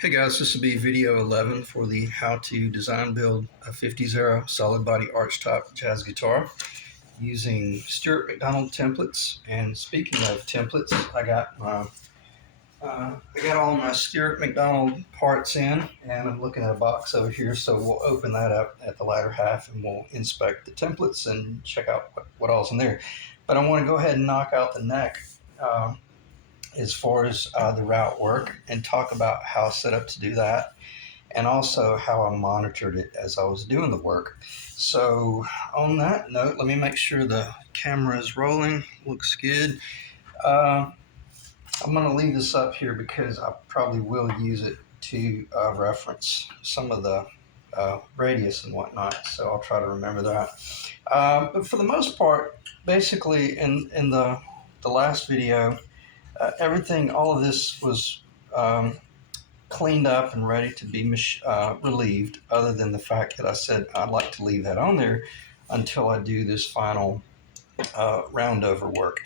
Hey guys, this will be video 11 for the how to design build a 50s era solid body archtop jazz guitar using Stuart McDonald templates. And speaking of templates, I got all my Stuart McDonald parts in, and I'm looking at a box over here. So we'll open that up at the latter half, and we'll inspect the templates and check out what all's in there. But I want to go ahead and knock out the neck. As far as the route work and talk about how I set up to do that and also how I monitored it as I was doing the work. So on that note, let me make sure the camera is rolling. Looks good. I'm going to leave this up here because I probably will use it to reference some of the radius and whatnot. So I'll try to remember that. But for the most part, basically in the last video, everything, all of this was cleaned up and ready to be relieved, other than the fact that I said I'd like to leave that on there until I do this final roundover work.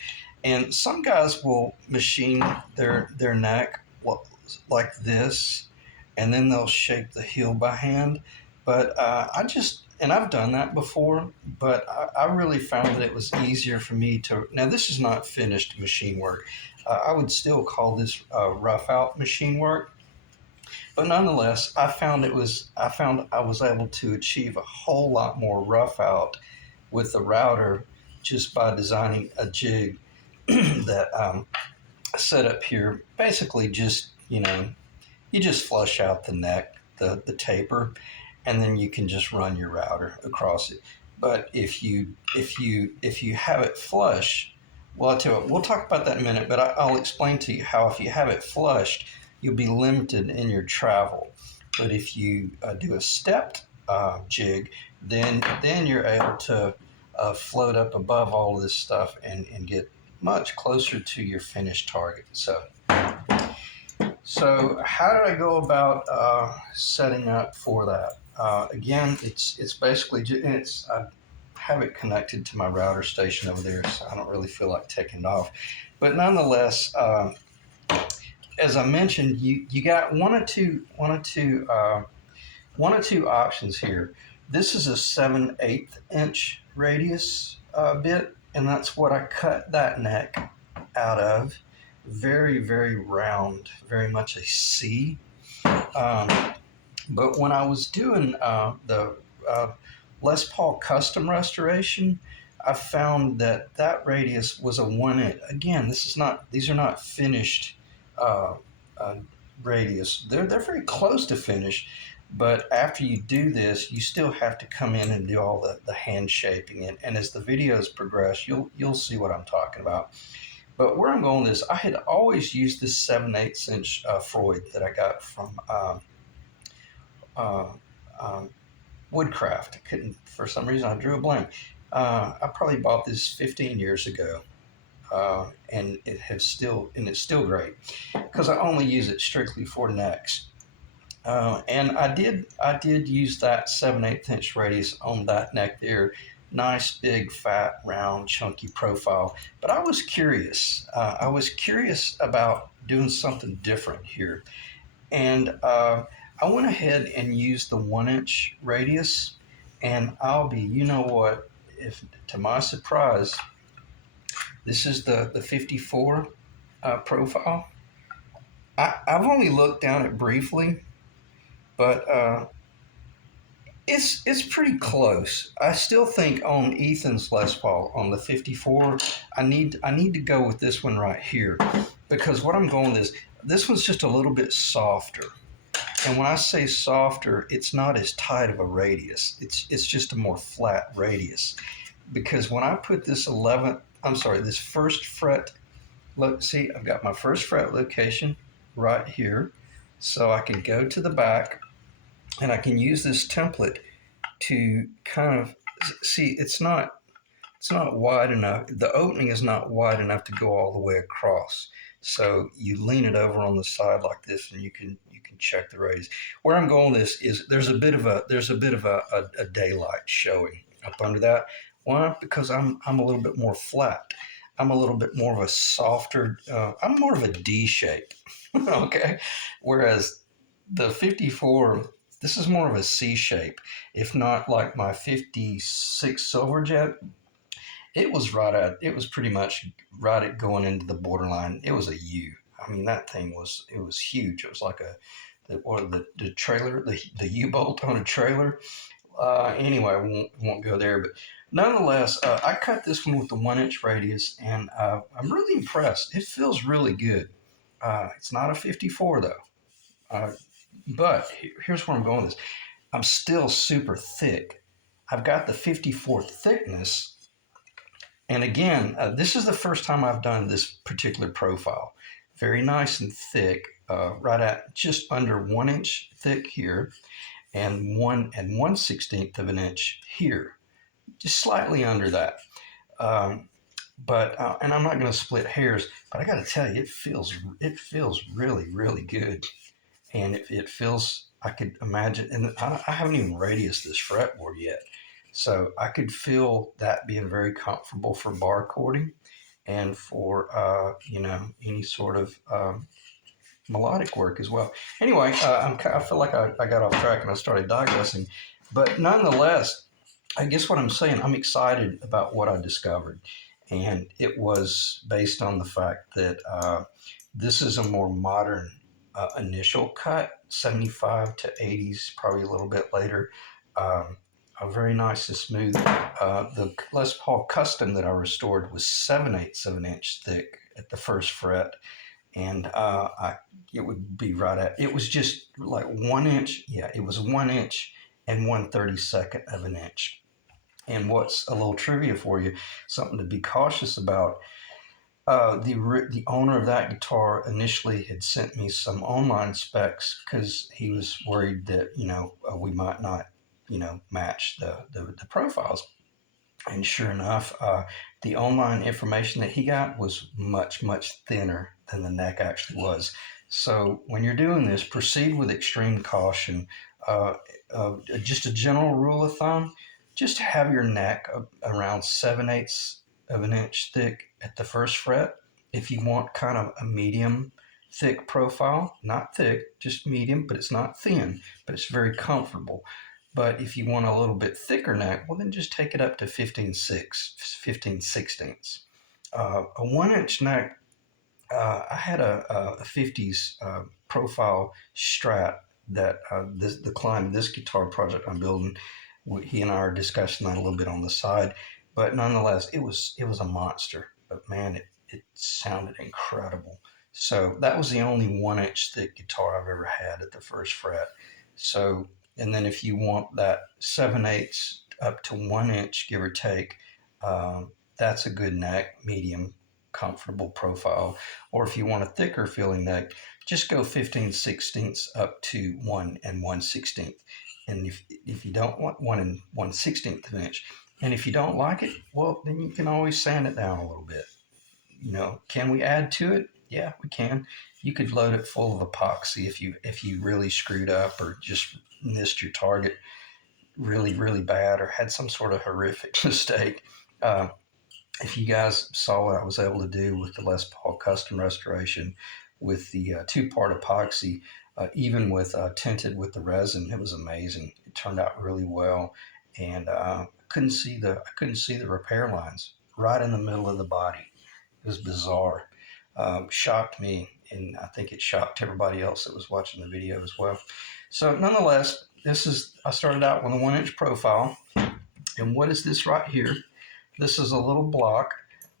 And some guys will machine their neck like this, and then they'll shape the heel by hand. But and I've done that before, but I really found that it was easier for me to. Now, this is not finished machine work. I would still call this rough out machine work, but nonetheless, I found I was able to achieve a whole lot more rough out with the router just by designing a jig that set up here. Basically, just you just flush out the neck, the taper, and then you can just run your router across it. But if you have it flush, well, I'll tell you what, we'll talk about that in a minute, but I'll explain to you how if you have it flushed, you'll be limited in your travel. But if you do a stepped jig, then you're able to float up above all of this stuff and get much closer to your finished target. So how did I go about setting up for that? Again, it's basically I have it connected to my router station over there, so I don't really feel like taking it off. But nonetheless, as I mentioned, you got one or two options here. This is a 7/8 inch radius bit, and that's what I cut that neck out of. Very, very round, very much a C. But when I was doing the Les Paul custom restoration, I found that radius was a 1 inch. Again, these are not finished radius. They're very close to finish, but after you do this, you still have to come in and do all the hand shaping. And as the videos progress, you'll see what I'm talking about. But where I'm going with this, I had always used this 7/8 inch Freud that I got from Woodcraft. I couldn't, for some reason, I drew a blank. I probably bought this 15 years ago, and it's still great because I only use it strictly for necks. And I did use that 7/8 inch radius on that neck there. Nice, big, fat, round, chunky profile. But I was curious. I was curious about doing something different here. And I went ahead and used the 1 inch radius. And you know what, if to my surprise, this is the 54 profile. I've only looked down it briefly, but it's pretty close. I still think on Ethan's Les Paul on the 54, I need to go with this one right here, because what I'm going with is this one's just a little bit softer. And when I say softer, it's not as tight of a radius. It's just a more flat radius. Because when I put this this first fret, look, see, I've got my first fret location right here. So I can go to the back, and I can use this template to kind of see it's not wide enough. The opening is not wide enough to go all the way across. So you lean it over on the side like this, and you can check the radius. Where I'm going with this is there's a bit of a daylight showing up under that. Why? Because I'm a little bit more flat. I'm a little bit more of a softer. I'm more of a D shape. Okay, whereas the 54, this is more of a C shape, if not like my 56 Silverjet. It was pretty much right at going into the borderline. It was a U. I mean, that thing it was huge. It was like the trailer, the U-bolt on a trailer. Anyway, won't go there, but nonetheless, I cut this one with the 1 inch radius, and I'm really impressed. It feels really good. It's not a 54 though, uh, but here's where I'm going with this. I'm still super thick. I've got the 54 thickness, and again, this is the first time I've done this particular profile. Very nice and thick, right at just under 1 inch thick here, and 1/16 of an inch here, just slightly under that. Um, but and I'm not going to split hairs, but I got to tell you, it feels really good, and it feels. I could imagine, and I haven't even radiused this fretboard yet, so I could feel that being very comfortable for bar chording and for any sort of melodic work as well. Anyway, I feel like I got off track and I started digressing, but nonetheless, I guess what I'm saying, I'm excited about what I discovered, and it was based on the fact that this is a more modern initial cut, 75 to 80s, probably a little bit later. A very nice and smooth. The Les Paul Custom that I restored was 7/8 of an inch thick at the first fret, and it would be right at. It was just like 1 inch. Yeah, it was 1 inch and 1/32 of an inch. And what's a little trivia for you, something to be cautious about. The owner of that guitar initially had sent me some online specs because he was worried that we might not match the profiles. And sure enough, the online information that he got was much thinner than the neck actually was. So when you're doing this, proceed with extreme caution. Just a general rule of thumb: just have your neck around 7/8 of an inch thick at the first fret. If you want kind of a medium thick profile, not thick, just medium, but it's not thin, but it's very comfortable. But if you want a little bit thicker neck, well, then just take it up to 15/16. A 1 inch neck, I had a 50's profile Strat that the client of this guitar project I'm building, he and I are discussing that a little bit on the side. But nonetheless, it was a monster. But man, it sounded incredible. So that was the only 1 inch thick guitar I've ever had at the first fret. So, and then if you want that 7/8 up to 1 inch, give or take, that's a good neck, medium, comfortable profile. Or if you want a thicker feeling neck, just go 15/16 up to 1 1/16. And if you don't want 1 1/16 of an inch, and if you don't like it, well, then you can always sand it down a little bit. Can we add to it? Yeah, we can. You could load it full of epoxy if you really screwed up or just missed your target really bad or had some sort of horrific mistake. If you guys saw what I was able to do with the Les Paul Custom Restoration with the two-part epoxy, even with tinted with the resin, it was amazing. It turned out really well, and I couldn't see the repair lines right in the middle of the body. It was bizarre. Shocked me, and I think it shocked everybody else that was watching the video as well. So nonetheless, I started out with a 1 inch profile, and what is this right here? This is a little block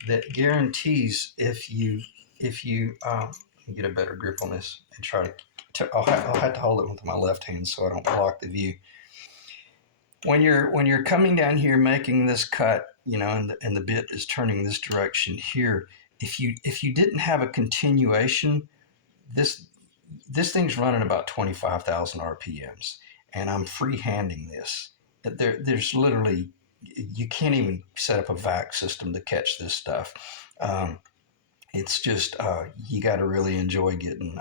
that guarantees if you let me get a better grip on this and try to I'll have to hold it with my left hand so I don't block the view. When you're coming down here making this cut, and the bit is turning this direction here, if you didn't have a continuation, this thing's running about 25,000 RPMs, and I'm freehanding this. There's literally, you can't even set up a vac system to catch this stuff. It's just you got to really enjoy getting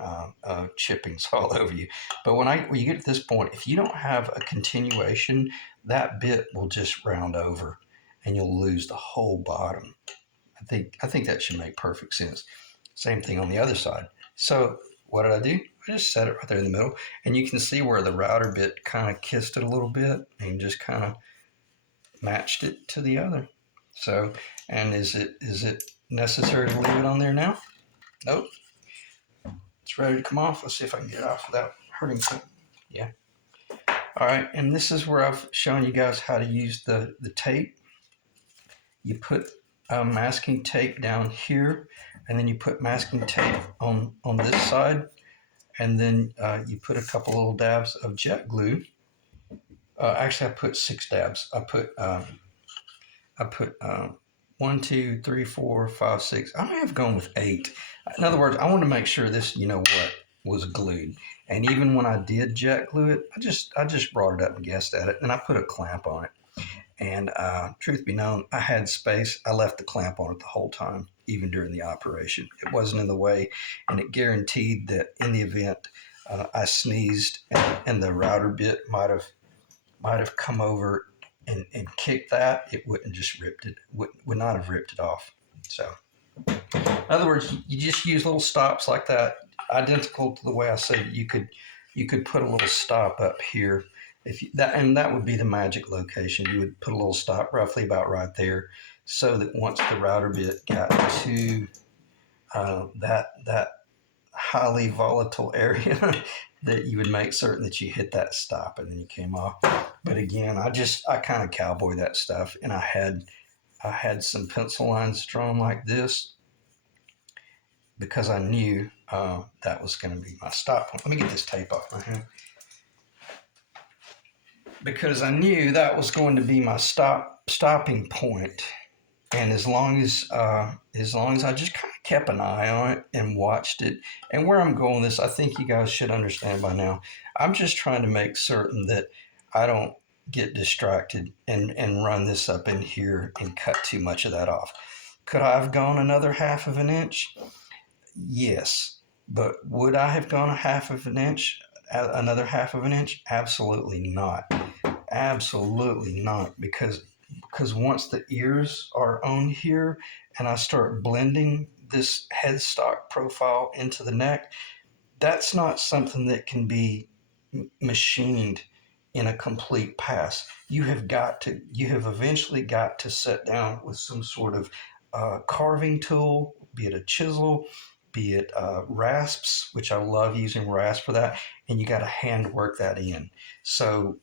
chippings all over you. But when you get to this point, if you don't have a continuation, that bit will just round over, and you'll lose the whole bottom. I think that should make perfect sense. Same thing on the other side. So what did I do? I just set it right there in the middle, and you can see where the router bit kind of kissed it a little bit and just kind of matched it to the other. So, and is it necessary to leave it on there now? Nope. It's ready to come off. Let's see if I can get it off without hurting it. Yeah. All right, and this is where I've shown you guys how to use the tape. You put masking tape down here, and then you put masking tape on this side, and then you put a couple little dabs of jet glue. Actually, I put 6 dabs. I put 1, 2, 3, 4, 5, 6. I may have gone with 8. In other words, I want to make sure this, you know what, was glued. And even when I did jet glue it, I just brought it up and guessed at it, and I put a clamp on it. And truth be known, I had space. I left the clamp on it the whole time, even during the operation. It wasn't in the way, and it guaranteed that in the event I sneezed and the router bit might have come over and kicked that, it wouldn't just ripped it. Would not have ripped it off. So, in other words, you just use little stops like that, identical to the way I said you could put a little stop up here. That would be the magic location. You would put a little stop roughly about right there, so that once the router bit got to that highly volatile area, that you would make certain that you hit that stop and then you came off. But again, I kind of cowboy that stuff, and I had some pencil lines drawn like this because I knew that was going to be my stop point. Let me get this tape off my hand. Because I knew that was going to be my stopping point, and as long as I just kind of kept an eye on it and watched it, and where I'm going with this, I think you guys should understand by now. I'm just trying to make certain that I don't get distracted and run this up in here and cut too much of that off. Could I have gone another 1/2 inch? Yes, but would I have gone another 1/2 inch? Absolutely not. Absolutely not, because once the ears are on here and I start blending this headstock profile into the neck, that's not something that can be machined in a complete pass. You have eventually got to sit down with some sort of carving tool, be it a chisel, be it rasps, which I love using rasp for that, and you got to hand work that in. So,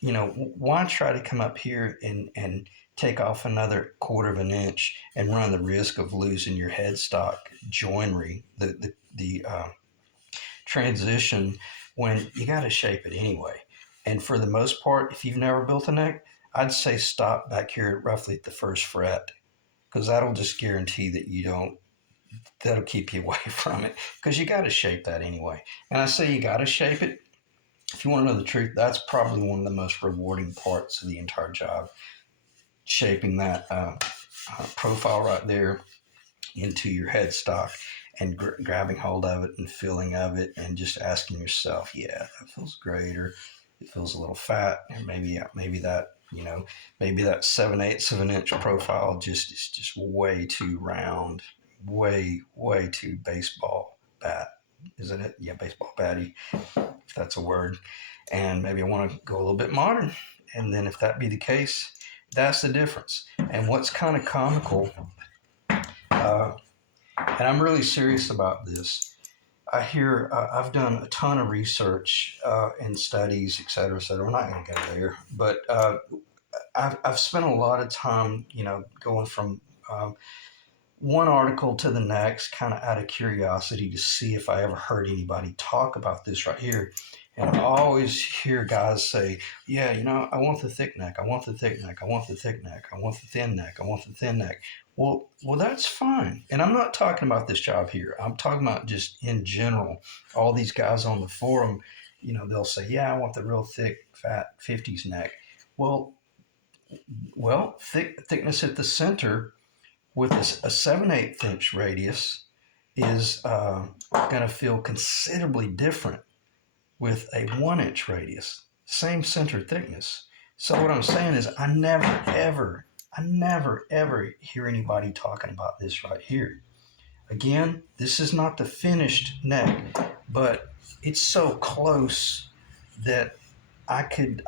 you know, why try to come up here and take off another 1/4 inch and run the risk of losing your headstock joinery, the transition, when you got to shape it anyway. And for the most part, if you've never built a neck, I'd say stop back here roughly at the 1st fret, because that'll just guarantee that that'll keep you away from it, because you got to shape that anyway. And I say you got to shape it. If you want to know the truth, that's probably one of the most rewarding parts of the entire job, shaping that profile right there into your headstock and grabbing hold of it and feeling of it and just asking yourself, yeah, that feels great, or it feels a little fat, and maybe that, maybe that 7/8 of an inch profile is just way too round, way too baseball bat. Isn't it? Yeah, baseball batty, if that's a word. And maybe I want to go a little bit modern. And then if that be the case, that's the difference. And what's kind of comical, and I'm really serious about this, I hear, I've done a ton of research and studies, et cetera, et cetera. We're not going to go there, but I've spent a lot of time, going from one article to the next, kind of out of curiosity to see if I ever heard anybody talk about this right here. And I always hear guys say, yeah, I want the thick neck, I want the thick neck, I want the thick neck, I want the thin neck, I want the thin neck. Well, that's fine. And I'm not talking about this job here. I'm talking about just in general. All these guys on the forum, they'll say, yeah, I want the real thick, fat 50's neck. Well, thickness at the center with a 7/8 inch radius is going to feel considerably different with a 1 inch radius, same center thickness. So what I'm saying is I never ever hear anybody talking about this right here. Again, this is not the finished neck, but it's so close that I could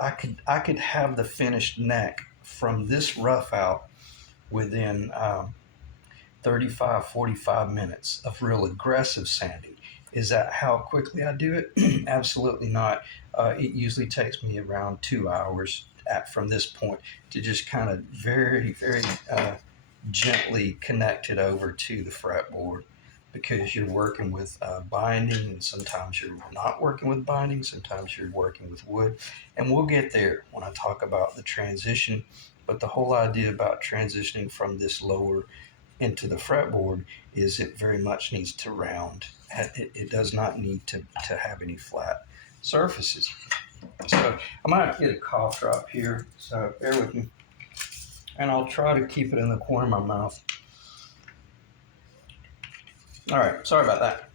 have the finished neck from this rough out within 35, 45 minutes of real aggressive sanding. Is that how quickly I do it? Absolutely not. It usually takes me around 2 hours from this point to just kind of very, very gently connect it over to the fretboard, because you're working with binding, and sometimes you're not working with binding, sometimes you're working with wood. And we'll get there when I talk about the transition. But the whole idea about transitioning from this lower into the fretboard is it very much needs to round. It does not need to have any flat surfaces. So I might have to get a cough drop here, so bear with me. And I'll try to keep it in the corner of my mouth. All right, sorry about that.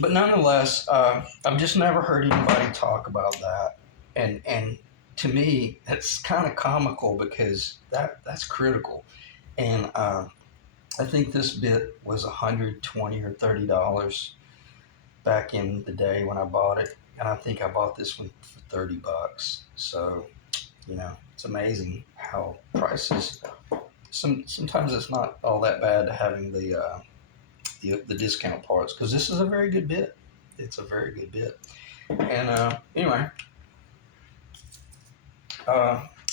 But nonetheless, I've just never heard anybody talk about that. And to me, it's kind of comical because that's critical. And I think this bit was $120 or $30 back in the day when I bought it, and I think I bought this one for $30. So, it's amazing how prices. Sometimes it's not all that bad having the discount parts, because this is a very good bit. It's a very good bit. And anyway,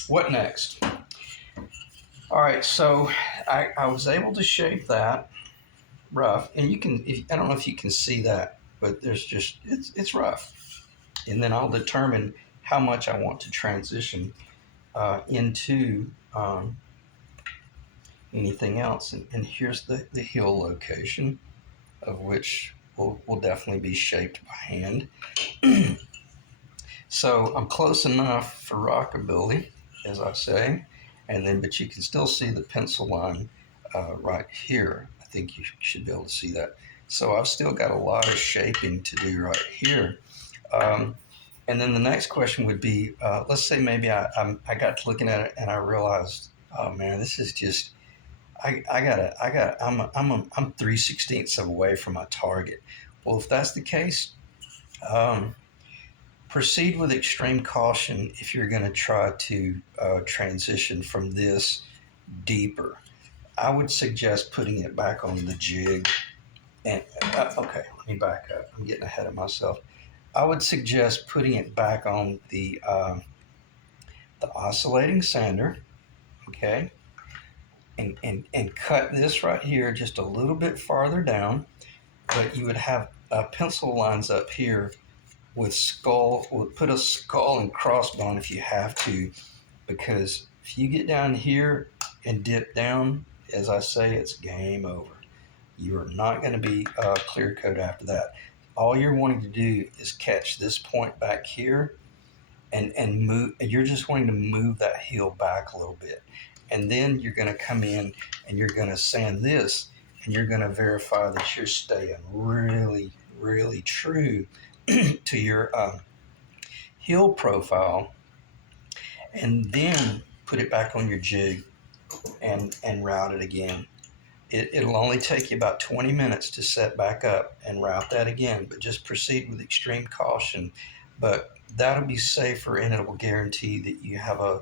what next? All right, so I was able to shape that rough, and I don't know if you can see that, but there's just it's rough, and then I'll determine how much I want to transition into anything else. And here's the heel location, of which will definitely be shaped by hand. So I'm close enough for rockabilly, as I say, but you can still see the pencil line right here. I think you should be able to see that. So I've still got a lot of shaping to do right here. And then the next question would be, let's say maybe I got to looking at it and I realized, oh man, this is just, I'm 3/16 away from my target. Well, if that's the case, proceed with extreme caution if you're going to try to transition from this deeper. I would suggest putting it back on the jig. And okay, let me back up. I'm getting ahead of myself. I would suggest putting it back on the oscillating sander, okay, and cut this right here just a little bit farther down. But you would have pencil lines up here with put a skull and crossbone if you have to, because if you get down here and dip down, as I say, it's game over. You are not going to be clear coat after that. All you're wanting to do is catch this point back here and move. You're just wanting to move that heel back a little bit. And then you're going to come in and you're going to sand this, and you're going to verify that you're staying really, really true to your heel profile, and then put it back on your jig and route it again. It'll only take you about 20 minutes to set back up and route that again, but just proceed with extreme caution. But that'll be safer, and it will guarantee that you have a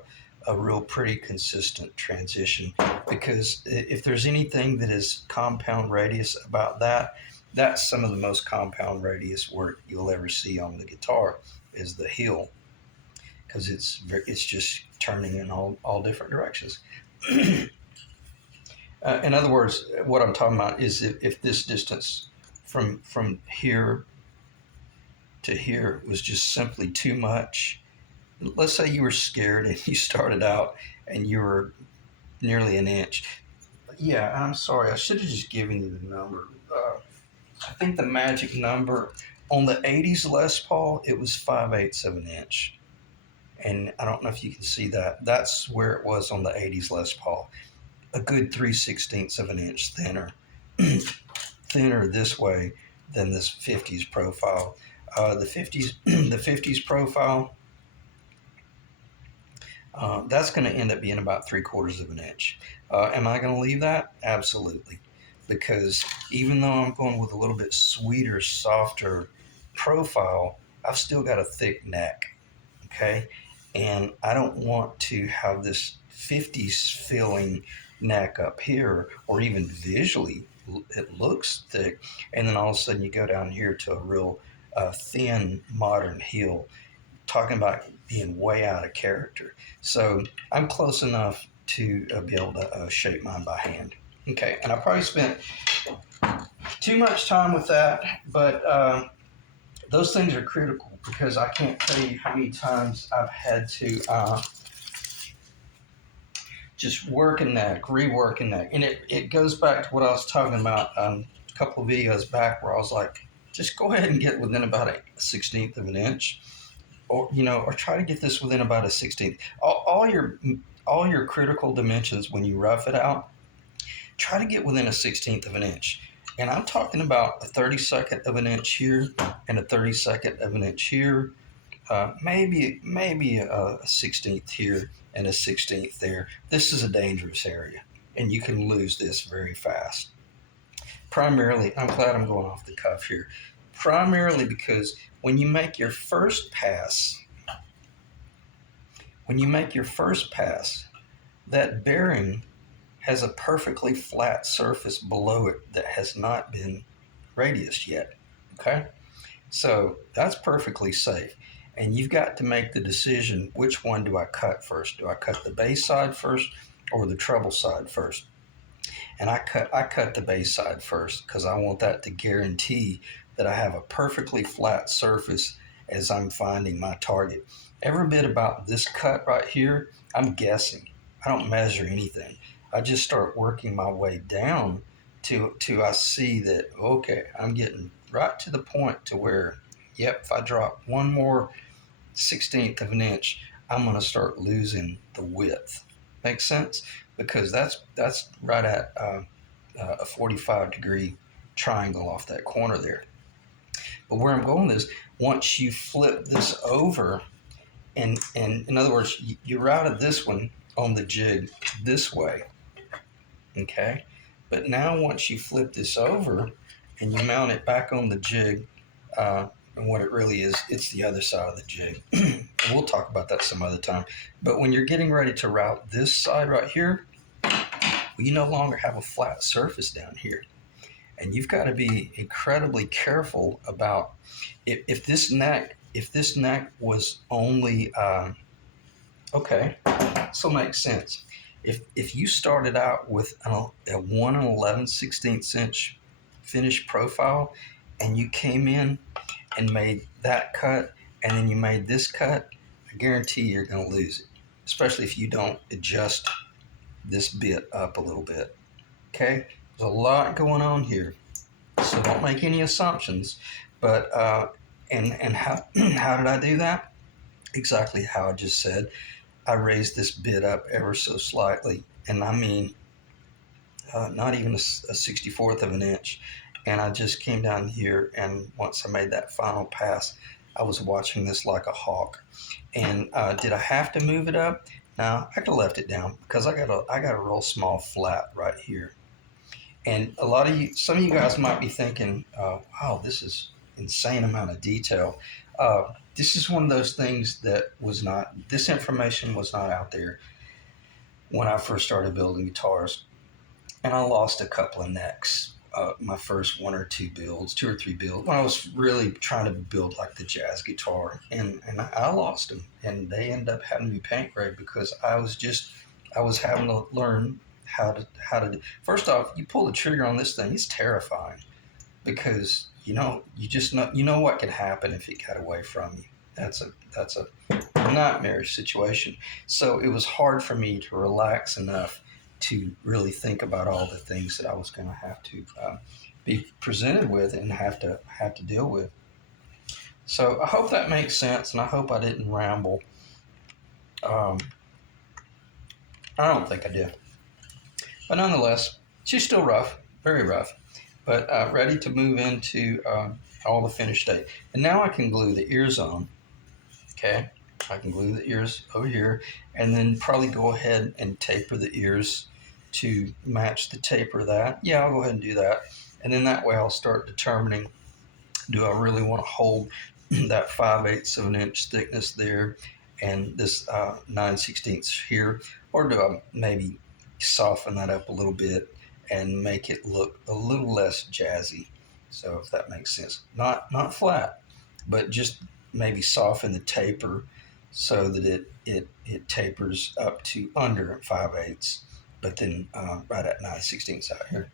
real pretty consistent transition, because if there's anything that is compound radius about that, that's some of the most compound radius work you'll ever see on the guitar is the heel, because it's just turning in all different directions. In other words, what I'm talking about is if this distance from here to here was just simply too much. Let's say you were scared and you started out and you were nearly an inch. Yeah, I'm sorry, I should have just given you the number. I think the magic number on the 80's Les Paul, it was 5/8 of an inch. And I don't know if you can see that. That's where it was on the 80's Les Paul. A good 3/16 of an inch thinner, thinner this way than this 50's profile. The 50's profile, that's going to end up being about 3/4 of an inch. Am I going to leave that? Absolutely. Because even though I'm going with a little bit sweeter, softer profile, I've still got a thick neck, okay? And I don't want to have this 50s feeling neck up here, or even visually it looks thick, and then all of a sudden you go down here to a real thin modern heel, talking about being way out of character. So I'm close enough to be able to shape mine by hand. Okay, and I probably spent too much time with that, but those things are critical because I can't tell you how many times I've had to just work in that, rework in that. And it goes back to what I was talking about a couple of videos back where I was like, just go ahead and get within about a 16th of an inch, or or try to get this within about a 16th. All your critical dimensions when you rough it out, try to get within a 16th of an inch. And I'm talking about a 32nd of an inch here and a 32nd of an inch here, maybe a 16th here and a 16th there. This is a dangerous area, and you can lose this very fast. Primarily, I'm glad I'm going off the cuff here. Primarily because when you make your first pass, that bearing has a perfectly flat surface below it that has not been radiused yet. Okay? So that's perfectly safe. And you've got to make the decision, which one do I cut first? Do I cut the bass side first or the treble side first? And I cut the bass side first because I want that to guarantee that I have a perfectly flat surface as I'm finding my target. Every bit about this cut right here, I'm guessing. I don't measure anything. I just start working my way down to I see that, okay, I'm getting right to the point to where, yep, if I drop one more 16th of an inch, I'm going to start losing the width. Makes sense? Because that's right at a 45-degree triangle off that corner there. But where I'm going is, once you flip this over, and in other words, you routed this one on the jig this way, okay? But now once you flip this over and you mount it back on the jig, and what it really is, it's the other side of the jig. And we'll talk about that some other time. But when you're getting ready to route this side right here, you no longer have a flat surface down here. And you've got to be incredibly careful about if this neck was only okay, this will make sense. If you started out with a 1 11/16 inch finished profile, and you came in and made that cut, and then you made this cut, I guarantee you're going to lose it, especially if you don't adjust this bit up a little bit. Okay, there's a lot going on here, so don't make any assumptions. But and how how did I do that? Exactly how I just said. I raised this bit up ever so slightly, and I mean not even a 64th of an inch. And I just came down here, and once I made that final pass, I was watching this like a hawk. And did I have to move it up? No, I could have left it down because I got a real small flat right here. And some of you guys might be thinking, wow, this is insane amount of detail. This is one of those things that this information was not out there when I first started building guitars. And I lost a couple of necks. My first 2 or 3 builds, when I was really trying to build like the jazz guitar, and I lost them, and they ended up having to be paint grade because I was having to learn how to do. First off, you pull the trigger on this thing, it's terrifying because you know what could happen if it got away from you. That's a nightmarish situation. So it was hard for me to relax enough to really think about all the things that I was going to have to be presented with and have to deal with. So I hope that makes sense, and I hope I didn't ramble. I don't think I did. But nonetheless, she's still rough, very rough, but ready to move into all the finished state. And now I can glue the ears on, okay? I can glue the ears over here, and then probably go ahead and taper the ears to match the taper of that. Yeah, I'll go ahead and do that. And then that way I'll start determining Do I really want to hold that 5/8 of an inch thickness there and this 9/16 here, or do I maybe soften that up a little bit and make it look a little less jazzy? So if that makes sense, not flat, but just maybe soften the taper so that it tapers up to under 5/8, but then right at 9/16 out here.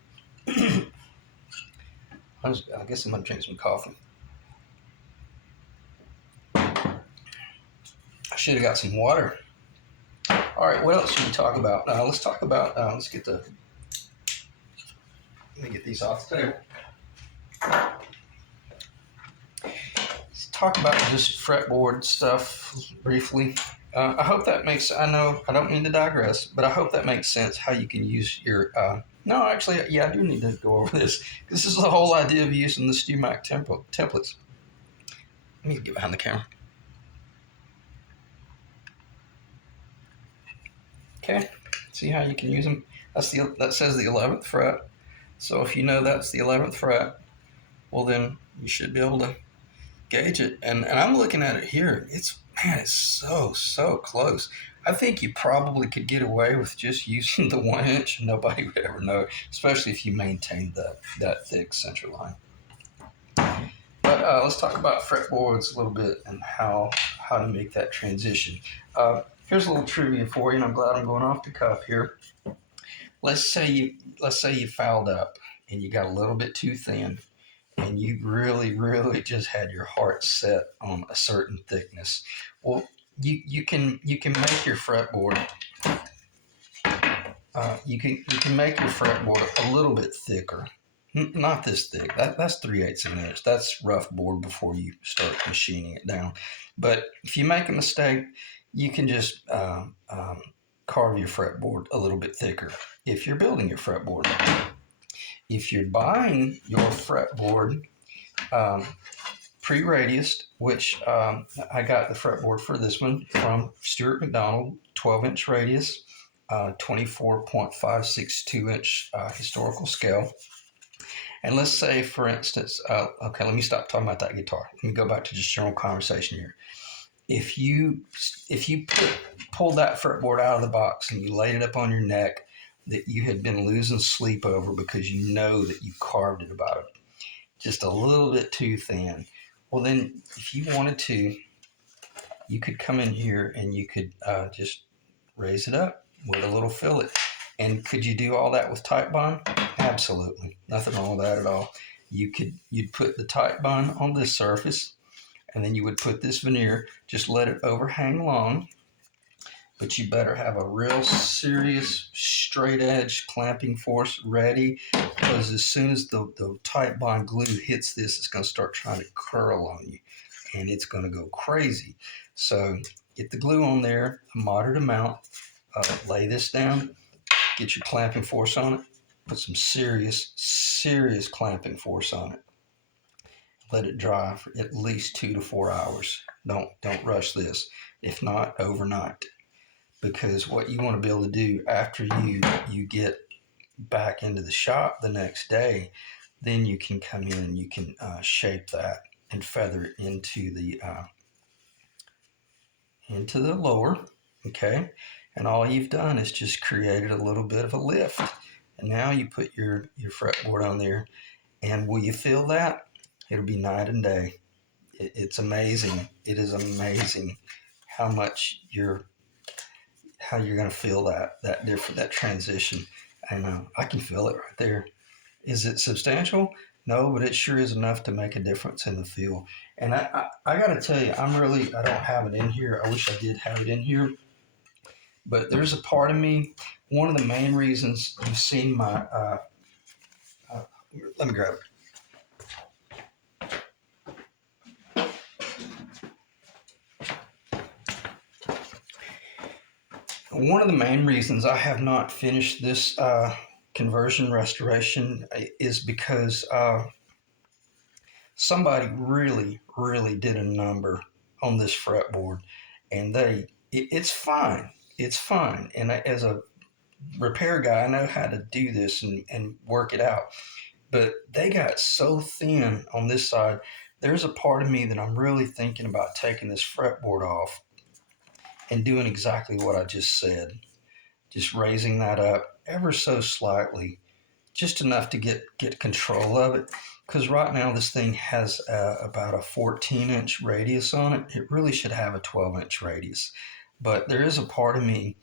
I guess I'm gonna drink some coffee. I should have got some water. All right, what else should we talk about? Let's talk about. Let me get these off the table. Let's talk about just fretboard stuff briefly. I hope that makes. I know I don't mean to digress, but I hope that makes sense. How you can use your. No, actually, yeah, I do need to go over this. This is the whole idea of using the StewMac templates. Let me get behind the camera. Okay, see how you can use them. That says the 11th fret. So if you know that's the 11th fret, well then you should be able to gauge it. And I'm looking at it here. It's so close. I think you probably could get away with just using the 1 inch and nobody would ever know, especially if you maintain that thick center line. But let's talk about fretboards a little bit and how to make that transition. Here's a little trivia for you, and I'm glad I'm going off the cuff here. Let's say you fouled up and you got a little bit too thin, and you really just had your heart set on a certain thickness. Well, you can make your fretboard. You can make your fretboard a little bit thicker. Not this thick. That's 3/8 of an inch. That's rough board before you start machining it down. But if you make a mistake, you can just carve your fretboard a little bit thicker if you're building your fretboard. If you're buying your fretboard pre-radiused, which I got the fretboard for this one from Stuart McDonald, 12-inch radius, 24.562 inch historical scale. And let's say, for instance, okay, let me stop talking about that guitar. Let me go back to just general conversation here. If you pulled that fretboard out of the box and you laid it up on your neck that you had been losing sleep over because you know that you carved it about just a little bit too thin, well then if you wanted to, you could come in here and you could just raise it up with a little fillet. And could you do all that with Type Bond? Absolutely. Nothing wrong with that at all. You'd put the Type Bond on this surface, and then you would put this veneer, just let it overhang long, but you better have a real serious straight edge clamping force ready, because as soon as the Type Bond glue hits this, it's going to start trying to curl on you, and it's going to go crazy. So get the glue on there, a moderate amount, lay this down, get your clamping force on it, put some serious clamping force on it. Let it dry for at least 2 to 4 hours. Don't rush this. If not, overnight. Because what you want to be able to do after you get back into the shop the next day, then you can come in and you can shape that and feather it into the lower, okay? And all you've done is just created a little bit of a lift. And now you put your fretboard on there, and will you feel that? It'll be night and day. It's amazing. It is amazing how you're going to feel that transition. And I can feel it right there. Is it substantial? No, but it sure is enough to make a difference in the feel. And I got to tell you, I don't have it in here. I wish I did have it in here. But there's a part of me, one of the main reasons you've seen my, let me grab it. One of the main reasons I have not finished this conversion restoration is because somebody really did a number on this fretboard, and it's fine. It's fine. And as a repair guy, I know how to do this and work it out. But they got so thin on this side there's a part of me that I'm really thinking about taking this fretboard off and doing exactly what I just said, just raising that up ever so slightly, just enough to get control of it. Because right now this thing has about a 14-inch radius on it. It really should have a 12-inch radius, but there is a part of me.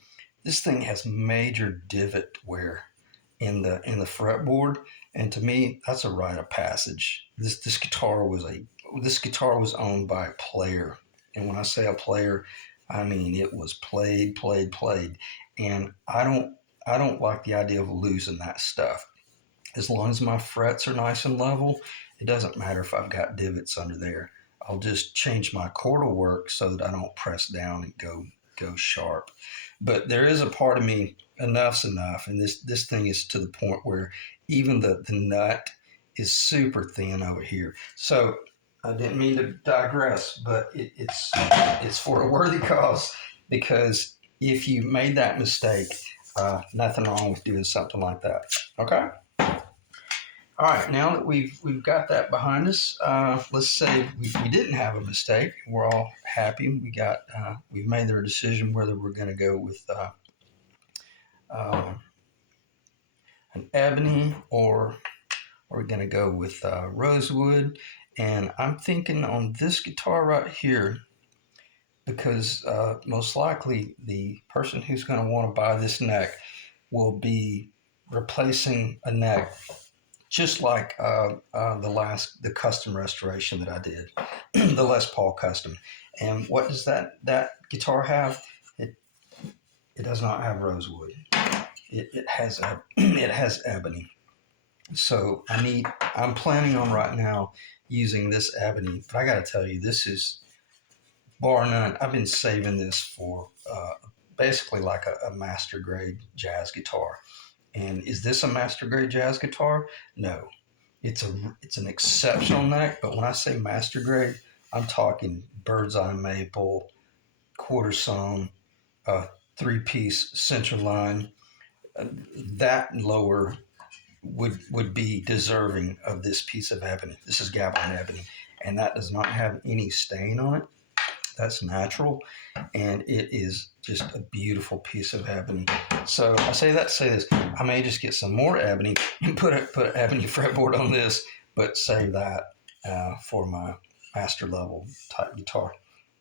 This thing has major divot wear in the fretboard, and to me that's a rite of passage. This guitar was owned by a player, and when I say a player, I mean it was played, and I don't like the idea of losing that stuff. As long as my frets are nice and level, it doesn't matter if I've got divots under there. I'll just change my chordal work so that I don't press down and go sharp. But there is a part of me, enough's enough, and this thing is to the point where even the nut is super thin over here. So I didn't mean to digress, but it's for a worthy cause, because if you made that mistake, nothing wrong with doing something like that. Okay. All right, now that we've got that behind us, let's say we didn't have a mistake. We're all happy. We've made the decision whether we're going to go with uh, an ebony or we're going to go with rosewood. And I'm thinking on this guitar right here, because most likely the person who's going to want to buy this neck will be replacing a neck just like the custom restoration that I did, the Les Paul custom. And what does that guitar have? It does not have rosewood. It has it has ebony. So I'm planning on right now using this ebony. But I got to tell you, this is bar none. I've been saving this for basically like a master grade jazz guitar. And is this a master grade jazz guitar? No, it's an exceptional neck. But when I say master grade, I'm talking bird's eye maple, quarter sawn, 3-piece center line. That lower would be deserving of this piece of ebony. This is gabbard ebony, and that does not have any stain on it. That's natural, and it is just a beautiful piece of ebony. So I say that to say this: I may just get some more ebony and put an ebony fretboard on this, but save that for my master level type guitar.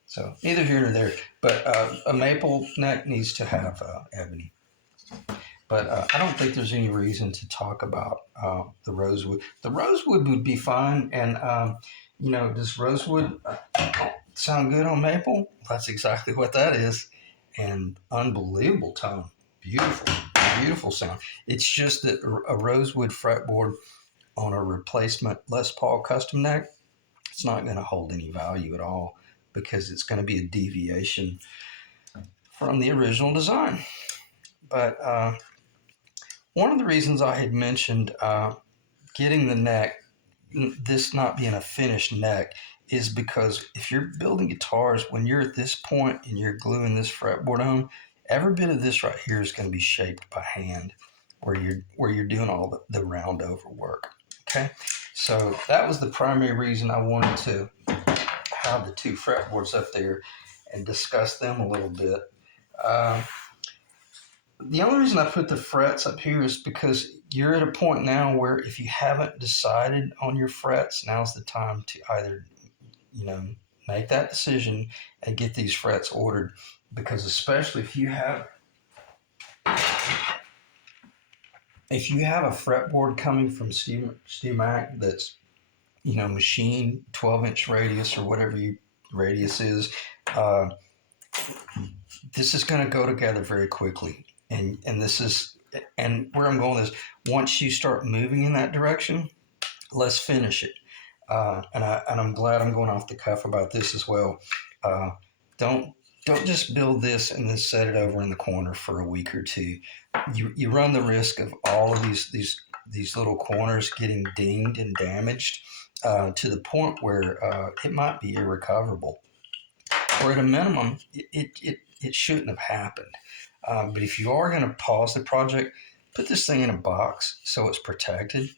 So neither here nor there. But a maple neck needs to have ebony. But I don't think there's any reason to talk about the rosewood. The rosewood would be fine, and does rosewood sound good on maple? That's exactly what that is. And unbelievable tone. Beautiful, beautiful sound. It's just that a rosewood fretboard on a replacement Les Paul custom neck, it's not going to hold any value at all, because it's going to be a deviation from the original design. But one of the reasons I had mentioned getting the neck, this not being a finished neck, is because if you're building guitars, when you're at this point and you're gluing this fretboard on, every bit of this right here is going to be shaped by hand, where you're doing all the round over work. Okay, so that was the primary reason I wanted to have the two fretboards up there and discuss them a little bit. The only reason I put the frets up here is because you're at a point now where if you haven't decided on your frets, now's the time to either make that decision and get these frets ordered, because especially if you have a fretboard coming from StewMac that's machine 12-inch radius or whatever your radius is, this is going to go together very quickly. And where I'm going is, once you start moving in that direction, let's finish it. And I'm glad I'm going off the cuff about this as well. Don't just build this and then set it over in the corner for a week or two. You run the risk of all of these little corners getting dinged and damaged to the point where it might be irrecoverable, or at a minimum, it shouldn't have happened. But if you are going to pause the project, put this thing in a box so it's protected.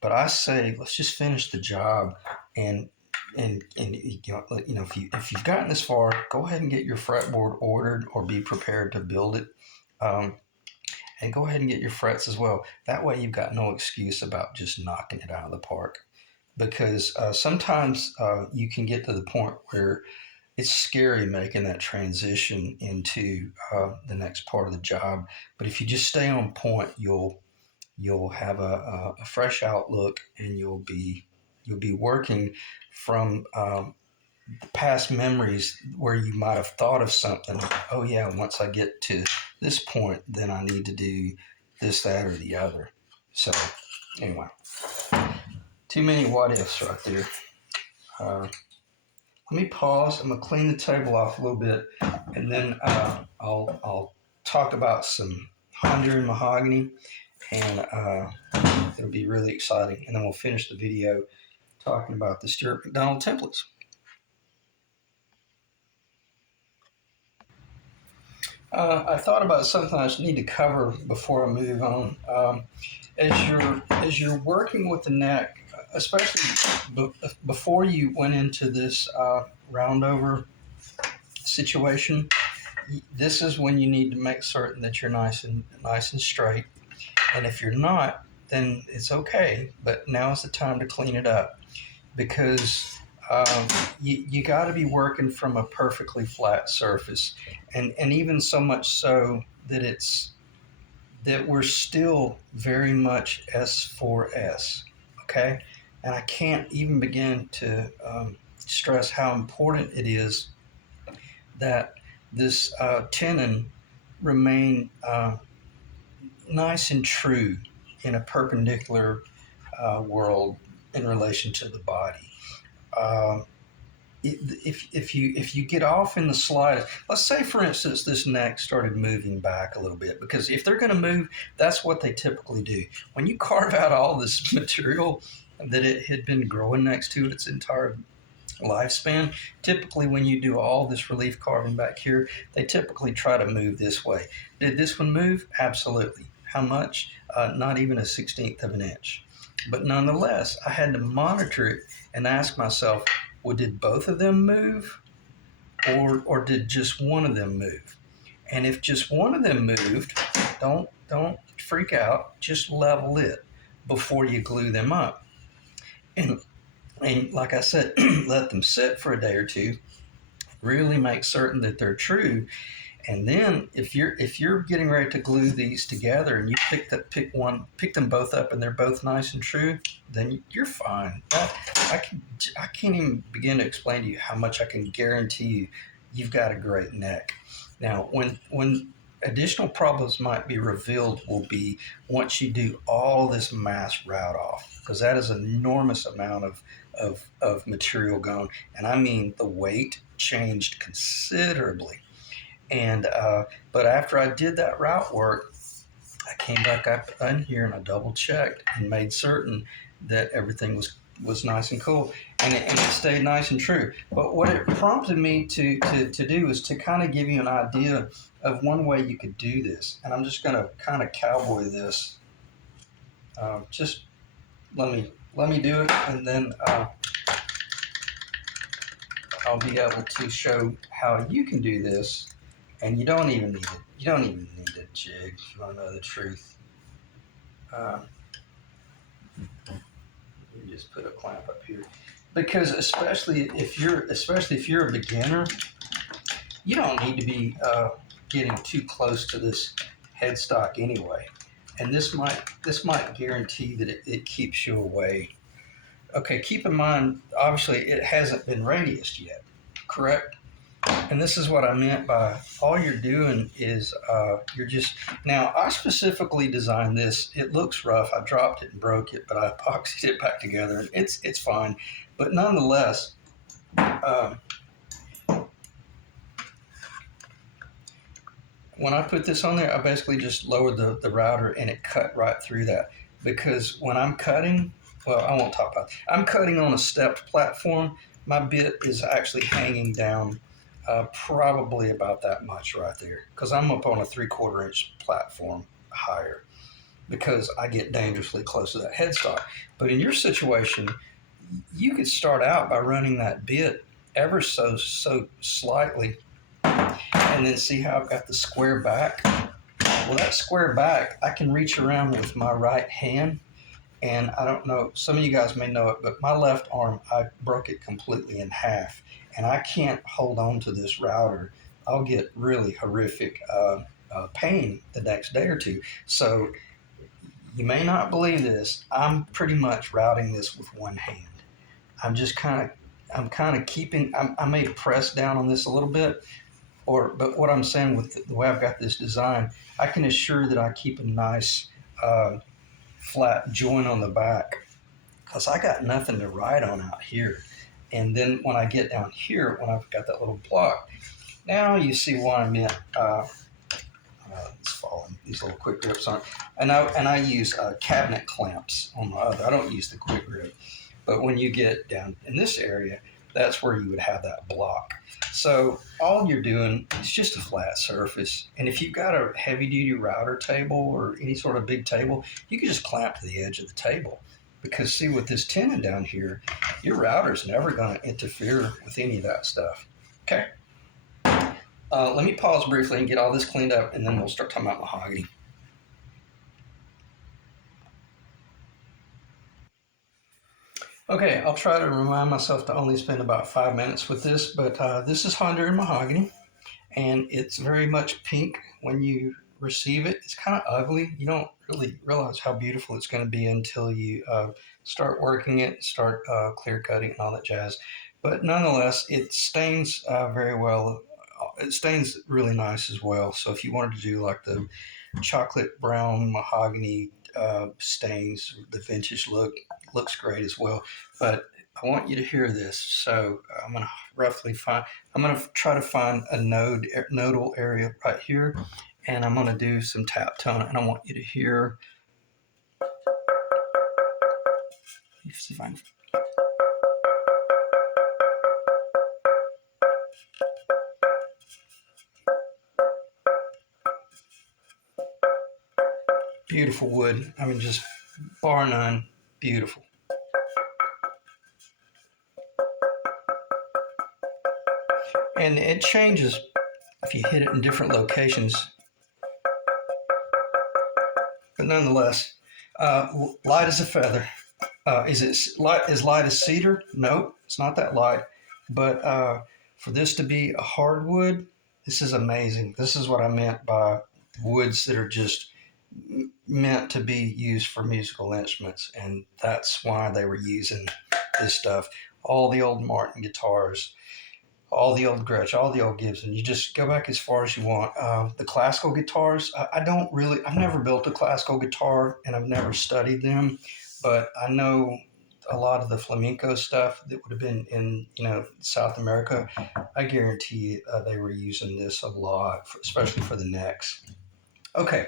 But I say let's just finish the job, and if you've gotten this far, go ahead and get your fretboard ordered or be prepared to build it. Um, and go ahead and get your frets as well. That way, you've got no excuse about just knocking it out of the park. Because sometimes you can get to the point where it's scary making that transition into the next part of the job. But if you just stay on point, you'll have a fresh outlook, and you'll be working from past memories where you might have thought of something. Oh yeah, once I get to this point, then I need to do this, that, or the other. So anyway, too many what ifs right there. Let me pause. I'm gonna clean the table off a little bit, and then I'll talk about some Honduran mahogany, and it'll be really exciting. And then we'll finish the video talking about the Stuart McDonald templates. I thought about something I need to cover before I move on. As you're working with the neck, especially before you went into this round over situation, this is when you need to make certain that you're nice and straight. And if you're not, then it's okay. But now is the time to clean it up, because you got to be working from a perfectly flat surface, and even so much so that we're still very much S4S, okay? And I can't even begin to stress how important it is that this tenon remain nice and true in a perpendicular world in relation to the body. If you get off in the slightest, let's say for instance this neck started moving back a little bit, because if they're going to move, that's what they typically do. When you carve out all this material that it had been growing next to its entire lifespan, typically when you do all this relief carving back here, they typically try to move this way. Did this one move? Absolutely. How much? Not even a 1/16 of an inch. But nonetheless, I had to monitor it and ask myself, well, did both of them move, or did just one of them move? And if just one of them moved, don't freak out. Just level it before you glue them up. And like I said, let them sit for a day or two. Really make certain that they're true. And then if you're getting ready to glue these together, and you pick them both up, and they're both nice and true, then you're fine. I can't even begin to explain to you how much I can guarantee you've got a great neck. Now, when additional problems might be revealed will be once you do all this mass route off, because that is an enormous amount of material gone, and I mean the weight changed considerably. And but after I did that route work, I came back up in here and I double checked and made certain that everything was nice and cool, and it stayed nice and true. But what it prompted me to do is to kind of give you an idea of one way you could do this. And I'm just going to kind of cowboy this. Just let me do it, and then I'll be able to show how you can do this. And you don't even need it. You don't even need a jig if you want to know the truth. You just put a clamp up here, because especially if you're a beginner, you don't need to be getting too close to this headstock anyway. And this might guarantee that it keeps you away. Okay, keep in mind, obviously it hasn't been radiused yet, correct? And this is what I meant by all you're doing is you're just, now I specifically designed this. It looks rough. I dropped it and broke it, but I epoxied it back together, and it's fine. But nonetheless, when I put this on there, I basically just lowered the router, and it cut right through that. Because when I'm cutting, well, I won't talk about it. I'm cutting on a stepped platform. My bit is actually hanging down probably about that much right there, because I'm up on a 3/4 inch platform higher. because I get dangerously close to that headstock. But in your situation, you could start out by running that bit ever so slightly, and then see how I've got the square back. Well, that square back, I can reach around with my right hand, and I don't know, some of you guys may know it, but my left arm, I broke it completely in half, and I can't hold on to this router. I'll get really horrific pain the next day or two. So you may not believe this. I'm pretty much routing this with one hand. I'm just I'm kind of keeping. I may press down on this a little bit, but what I'm saying with the way I've got this design, I can assure that I keep a nice flat joint on the back because I got nothing to write on out here. And then when I get down here, when I've got that little block, now you see why I meant. It's falling. These little quick grips aren't. And I use cabinet clamps on my other. I don't use the quick grip. But when you get down in this area, that's where you would have that block. So all you're doing is just a flat surface. And if you've got a heavy duty router table or any sort of big table, you can just clamp to the edge of the table. Because see, with this tenon down here, your router's never going to interfere with any of that stuff. Okay. Let me pause briefly and get all this cleaned up, and then we'll start talking about mahogany. Okay, I'll try to remind myself to only spend about 5 minutes with this, but this is Honduran mahogany, and it's very much pink when you receive it. It's kind of ugly. You don't really realize how beautiful it's going to be until you start working it, start clear cutting and all that jazz. But nonetheless, it stains very well. It stains really nice as well. So if you wanted to do like the chocolate brown mahogany stains, the vintage look looks great as well. But I want you to hear this. So I'm going to I'm going to try to find a nodal area right here, and I'm going to do some tap tone, and I want you to hear. See if I can. Beautiful wood. I mean, just bar none, beautiful. And it changes if you hit it in different locations. But nonetheless, light as a feather. Is it as light as cedar? No, it's not that light. But for this to be a hardwood, this is amazing. This is what I meant by woods that are just meant to be used for musical instruments, and that's why they were using this stuff. All the old Martin guitars, all the old Gretsch, all the old Gibson. You just go back as far as you want. The classical guitars, I've never built a classical guitar and I've never studied them, but I know a lot of the flamenco stuff that would have been in South America. I guarantee they were using this a lot, especially for the necks. Okay,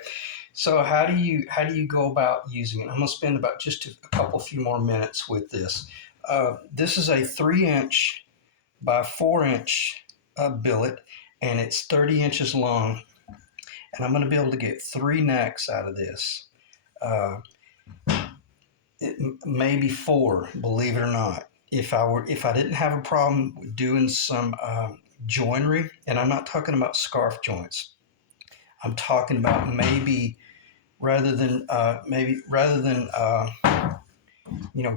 so how do you go about using it? I'm going to spend about just a few more minutes with this. This is a 3-inch by 4-inch billet, and it's 30 inches long. And I'm going to be able to get 3 necks out of this. Maybe 4, believe it or not. If I didn't have a problem doing some joinery, and I'm not talking about scarf joints. I'm talking about maybe rather than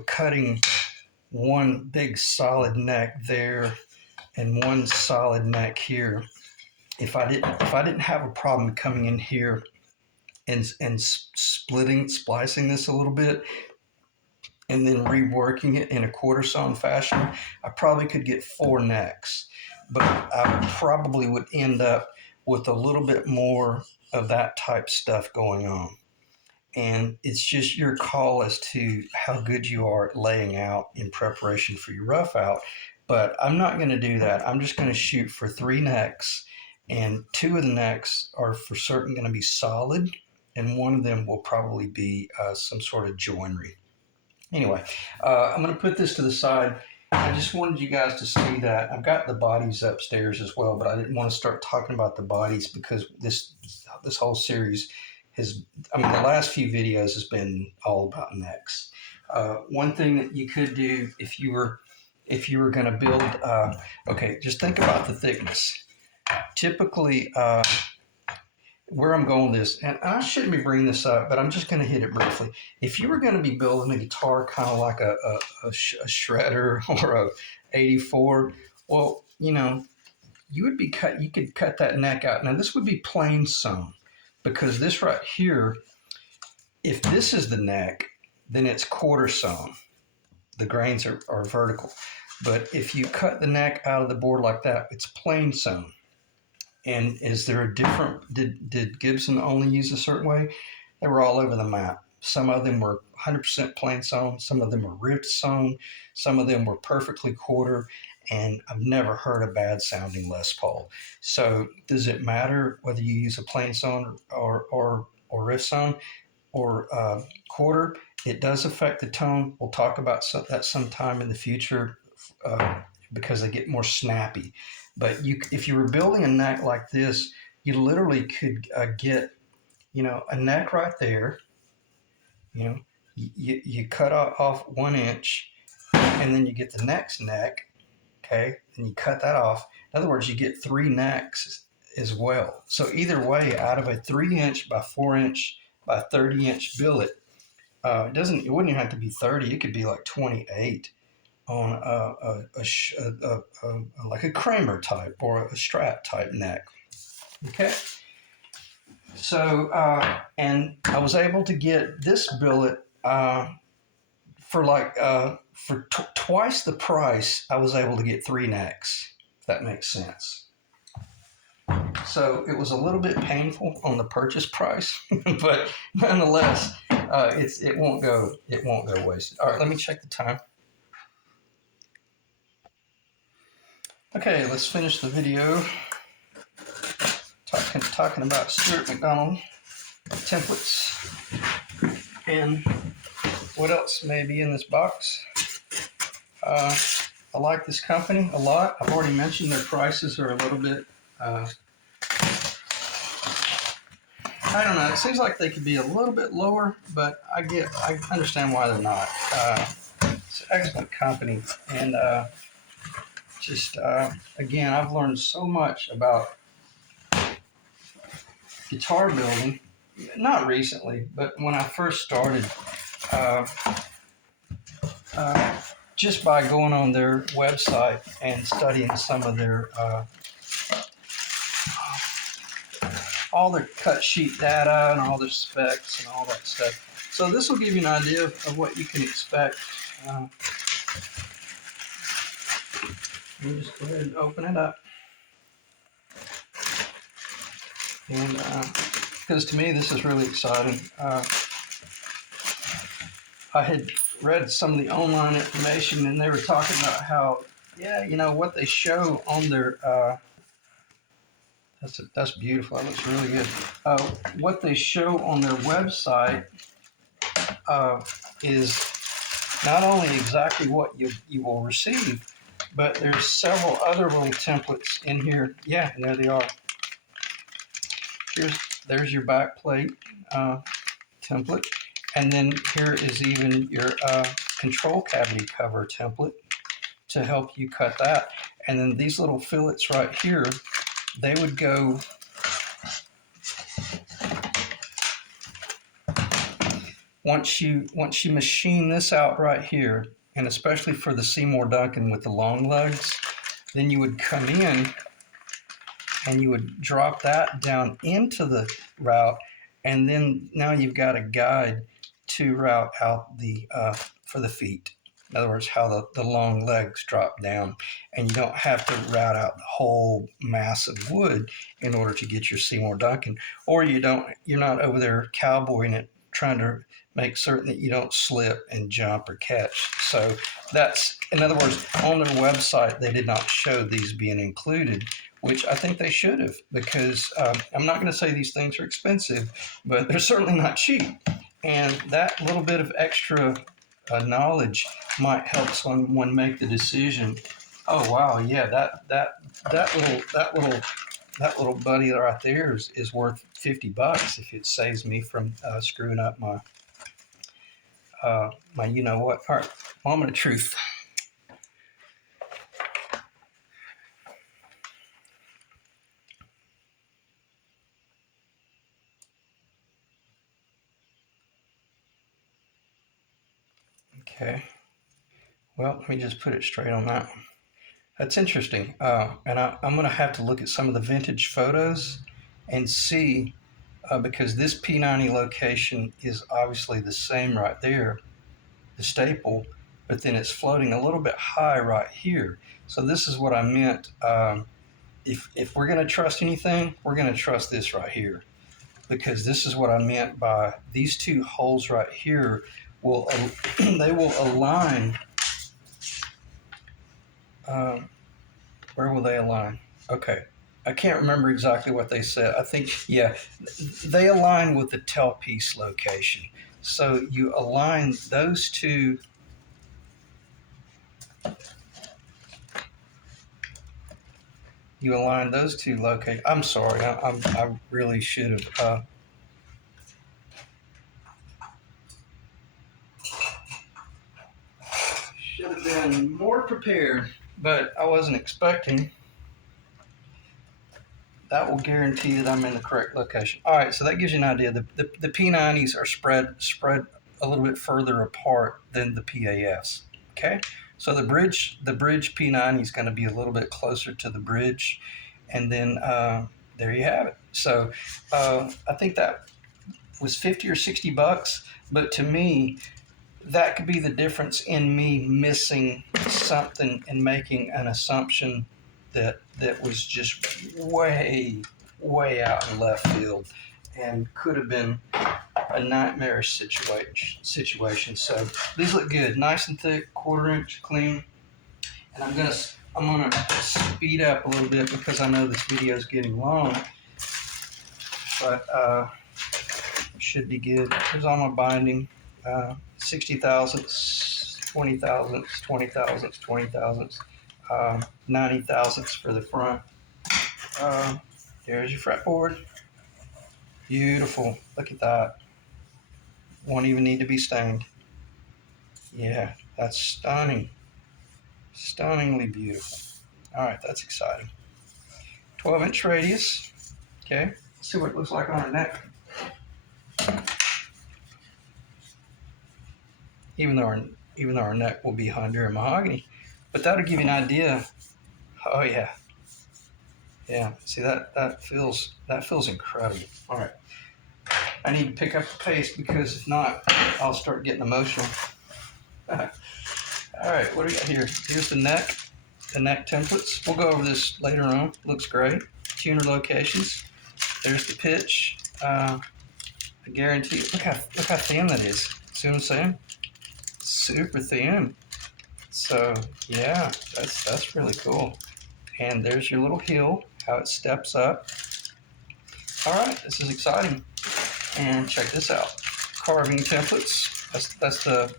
cutting one big solid neck there and one solid neck here. If I didn't have a problem coming in here and splicing this a little bit, and then reworking it in a quarter sawn fashion, I probably could get 4 necks, but I probably would end up with a little bit more of that type stuff going on. And it's just your call as to how good you are at laying out in preparation for your rough out. But I'm not going to do that. I'm just going to shoot for 3 necks, and 2 of the necks are for certain going to be solid, and one of them will probably be some sort of joinery. Anyway, I'm going to put this to the side. I just wanted you guys to see that. I've got the bodies upstairs as well, but I didn't want to start talking about the bodies because this whole series has, I mean, the last few videos has been all about necks. One thing that you could do if you were going to build, okay, just think about the thickness. Typically, where I'm going with this, and I shouldn't be bringing this up, but I'm just going to hit it briefly. If you were going to be building a guitar kind of like a shredder or a 84, well, you know, you could cut that neck out. Now this would be plain sewn, because this right here, if this is the neck, then it's quarter sewn. The grains are vertical. But if you cut the neck out of the board like that, it's plain sewn. And is there a different, did Gibson only use a certain way? They were all over the map. Some of them were 100% plain sewn. Some of them were ripped sewn. Some of them were perfectly quarter. And I've never heard a bad sounding Les Paul. So does it matter whether you use a plain sewn or rift sewn or quarter? It does affect the tone. We'll talk about that sometime in the future because they get more snappy. But if you were building a neck like this, you literally could get, you know, a neck right there. You know, you cut off 1 inch, and then you get the next neck. Okay, and you cut that off. In other words, you get 3 necks as well. So either way, out of a 3-inch by 4-inch by 30-inch billet, it wouldn't even have to be 30. It could be like 28 on like a Kramer type or a Strat type neck. Okay. So and I was able to get this billet for like for twice the price. I was able to get 3 necks, if that makes sense. So it was a little bit painful on the purchase price, but nonetheless, it won't go wasted. All right, let me check the time. Okay, let's finish the video talking about Stuart McDonald templates and what else may be in this box. I like this company a lot. I've already mentioned their prices are a little bit, I don't know, it seems like they could be a little bit lower, but I understand why they're not. It's an excellent company, and again, I've learned so much about guitar building, not recently, but when I first started, just by going on their website and studying some of their all their cut sheet data and all their specs and all that stuff. So this will give you an idea of what you can expect. Let me just go ahead and open it up. And because to me this is really exciting. I had read some of the online information, and they were talking about how, yeah, you know, what they show on their, that's beautiful, that looks really good. What they show on their website is not only exactly what you will receive, but there's several other little templates in here. Yeah, and there they are. There's your back plate template. And then here is even your control cavity cover template to help you cut that. And then these little fillets right here, they would go once you machine this out right here, and especially for the Seymour Duncan with the long legs, then you would come in and you would drop that down into the route, and then now you've got a guide to route out the for the feet. In other words, how the long legs drop down, and you don't have to route out the whole mass of wood in order to get your Seymour Duncan, or you're not over there cowboying it, trying to make certain that you don't slip and jump or catch. So that's, in other words, on their website, they did not show these being included, which I think they should have, because I'm not going to say these things are expensive, but they're certainly not cheap. And that little bit of extra knowledge might help someone make the decision. Oh wow, yeah, that little that little buddy right there is worth $50 if it saves me from screwing up my my you know what. All right, moment of truth. Okay. Well, let me just put it straight on that one. That's interesting. And I'm going to have to look at some of the vintage photos and see, because this P90 location is obviously the same right there, the staple, but then it's floating a little bit high right here. So this is what I meant. If we're going to trust anything, we're going to trust this right here, because this is what I meant by these two holes right here will they will align. Where will they align? Okay. I can't remember exactly what they said. I think, yeah, they align with the tailpiece location. So you align those two. You align those two locations. I'm sorry. I really should have. Should have been more prepared, but I wasn't expecting. That will guarantee that I'm in the correct location. All right, so that gives you an idea. The P90s are spread a little bit further apart than the PAFs. Okay, so the bridge P90 is going to be a little bit closer to the bridge, and then there you have it. So I think that was 50 or 60 bucks, but to me, that could be the difference in me missing something and making an assumption that was just way out in left field and could have been a nightmarish situation. So these look good, nice and thick, 1/4 inch clean. And I'm gonna speed up a little bit because I know this video is getting long, but should be good. Here's all my binding. 60 thousandths, 20 thousandths, 20 thousandths, 20 thousandths, 90 thousandths for the front. There's your fretboard. Beautiful. Look at that. Won't even need to be stained. Yeah, that's stunning. Stunningly beautiful. All right, that's exciting. 12-inch radius. Okay, let's see what it looks like on our neck. Even though our neck will be Honduran mahogany, but that'll give you an idea. Oh yeah, yeah. See that feels incredible. All right, I need to pick up the pace because if not, I'll start getting emotional. All right, what do we got here? Here's the neck templates. We'll go over this later on. Looks great. Tuner locations. There's the pitch. I guarantee. Look how thin that is. See what I'm saying? Super thin. So yeah, that's really cool. And there's your little heel, how it steps up. All right, this is exciting. And check this out, carving templates. That's the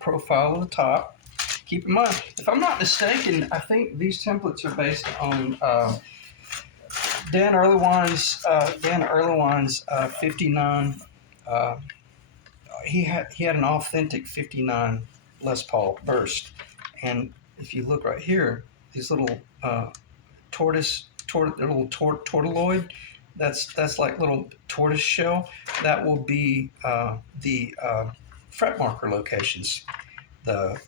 profile of the top. Keep in mind, if I'm not mistaken, I think these templates are based on Dan Erlewine's 59. He had an authentic 59 Les Paul burst, and if you look right here, these little tortilloid, that's like little tortoise shell. That will be the fret marker locations, the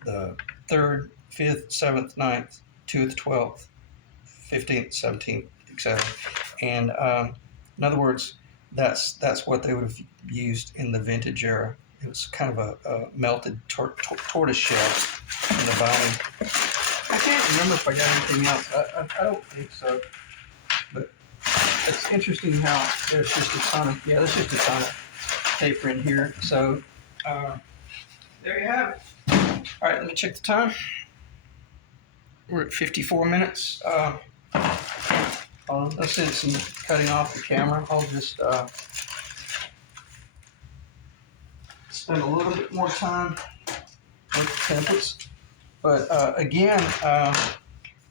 3rd, 5th, 7th, 9th, 2th, 12th, 15th, 17th, etc. And in other words, that's what they would have used in the vintage era. It was kind of a melted tortoise shell in the bottom. I can't remember if I got anything else. I don't think so. But it's interesting how there's just a ton of paper in here. So there you have it. All right, let me check the time. We're at 54 minutes. Since I'm cutting off the camera, I'll just spend a little bit more time with the templates. But again,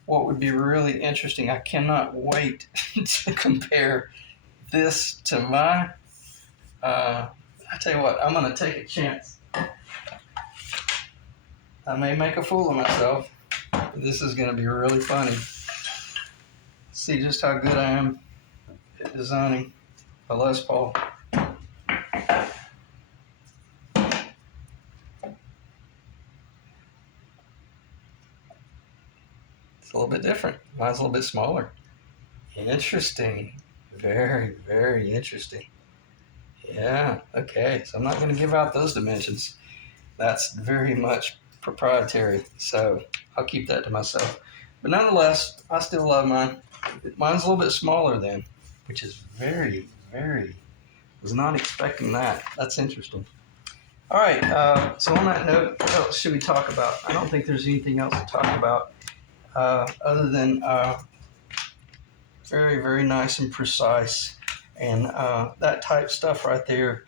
what would be really interesting, I cannot wait to compare this to my, I tell you what, I'm going to take a chance. I may make a fool of myself, but this is going to be really funny. See just how good I am at designing a Les Paul. It's a little bit different. Mine's a little bit smaller. Interesting. Very, very interesting. Yeah, okay. So I'm not going to give out those dimensions. That's very much proprietary. So I'll keep that to myself. But nonetheless, I still love mine. Mine's a little bit smaller then, which is very, very, was not expecting that. That's interesting. All right, so on that note, what else should we talk about? I don't think there's anything else to talk about other than very, very nice and precise. And that type stuff right there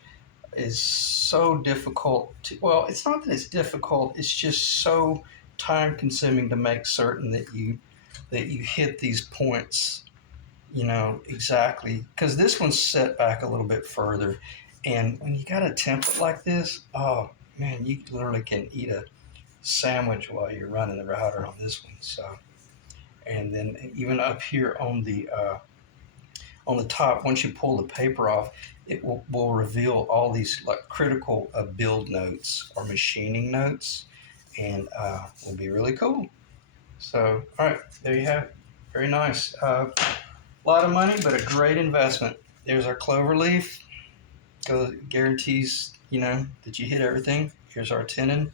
is so difficult to, well, it's not that it's difficult, it's just so time consuming to make certain that you hit these points, you know, exactly. Because this one's set back a little bit further. And when you got a template like this, oh man, you literally can eat a sandwich while you're running the router on this one. So, and then even up here on the top, once you pull the paper off, it will reveal all these like critical build notes or machining notes, and will be really cool. So, all right, there you have it. Very nice. A lot of money, but a great investment. There's our clover leaf. Guarantees, you know, that you hit everything. Here's our tenon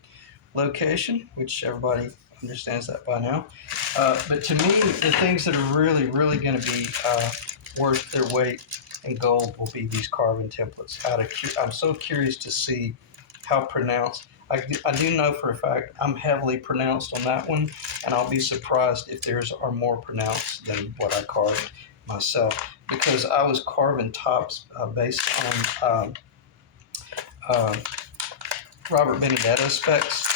location, which everybody understands that by now. But to me, the things that are really, really going to be worth their weight in gold will be these carbon templates. I'm so curious to see how pronounced. I do know for a fact I'm heavily pronounced on that one, and I'll be surprised if theirs are more pronounced than what I carved myself, because I was carving tops based on Robert Benedetto's specs.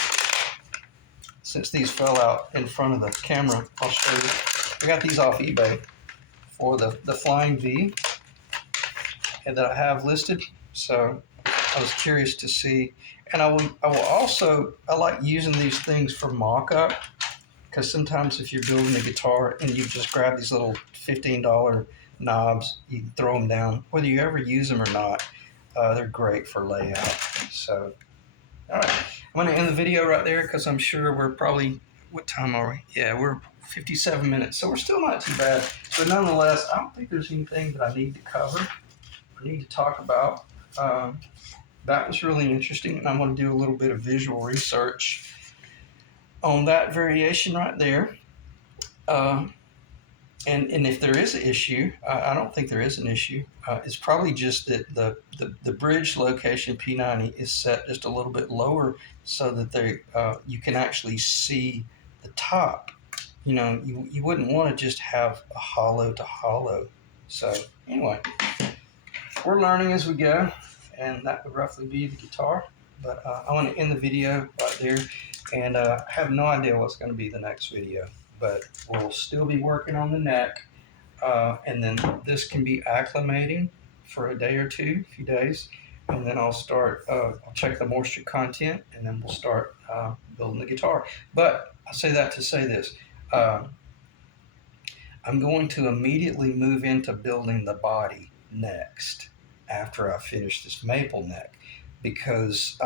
Since these fell out in front of the camera, I'll show you. I got these off eBay for the Flying V that I have listed. So I was curious to see. And I will also, I like using these things for mock-up, because sometimes if you're building a guitar and you just grab these little $15 knobs, you can throw them down. Whether you ever use them or not, they're great for layout. So, all right. I'm going to end the video right there because I'm sure we're probably, what time are we? Yeah, we're 57 minutes. So we're still not too bad. But nonetheless, I don't think there's anything that I need to cover or need to talk about. That was really interesting, and I'm going to do a little bit of visual research on that variation right there. And if there is an issue, I don't think there is an issue. It's probably just that the bridge location P90 is set just a little bit lower so that you can actually see the top. You know, you wouldn't want to just have a hollow to hollow. So anyway, we're learning as we go, and that would roughly be the guitar. But I want to end the video right there, and I have no idea what's going to be the next video. But we'll still be working on the neck, and then this can be acclimating for a day or two, a few days, and then I'll start, I'll check the moisture content, and then we'll start building the guitar. But I say that to say this, I'm going to immediately move into building the body next after I finish this maple neck, because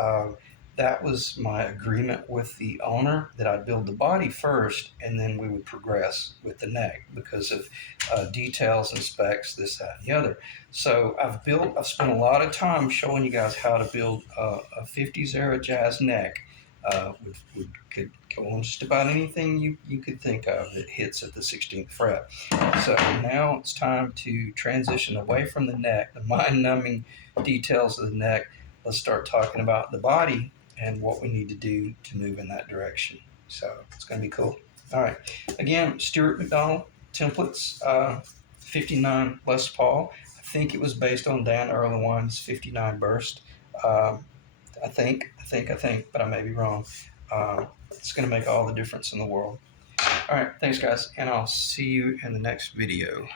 that was my agreement with the owner, that I'd build the body first and then we would progress with the neck because of details and specs, this, that, and the other. So I've spent a lot of time showing you guys how to build a 50s era jazz neck. Could go on just about anything you could think of that hits at the 16th fret. So now it's time to transition away from the neck, the mind-numbing details of the neck. Let's start talking about the body and what we need to do to move in that direction. So it's going to be cool. All right. Again, Stuart McDonald Templates, 59 Les Paul. I think it was based on Dan Erlewine's 59 Burst. I think, but I may be wrong. It's going to make all the difference in the world. All right, thanks guys, and I'll see you in the next video.